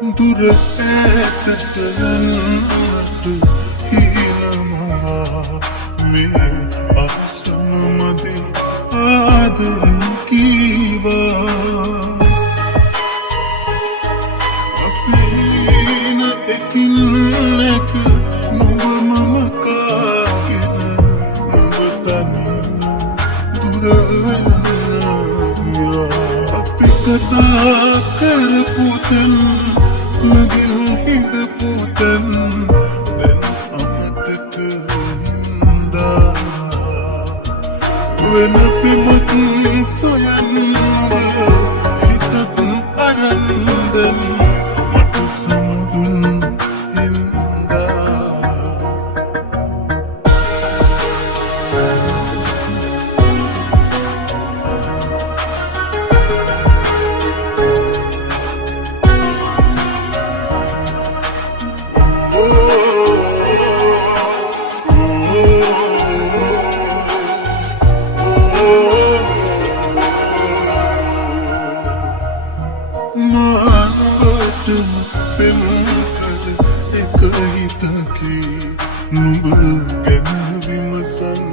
දුර ඈතට යන්නට හිලමවා මේ අක්සම මදි ආදරෙන් කීවා අපේන එකින් එක නුඹ මම කාගෙන නුඹ තනියම දුර අපි කතා කරපු තැන් මගිල් හිඳපු තැන් දැන් අමතක හින්දා වෙන පිමක් සොයන්න හිතත් අරන් දැන් මට සමුදුන් හින්දා මාවටම පෙම් කළ එක හිතකි නුඹ ගැන විමසන්න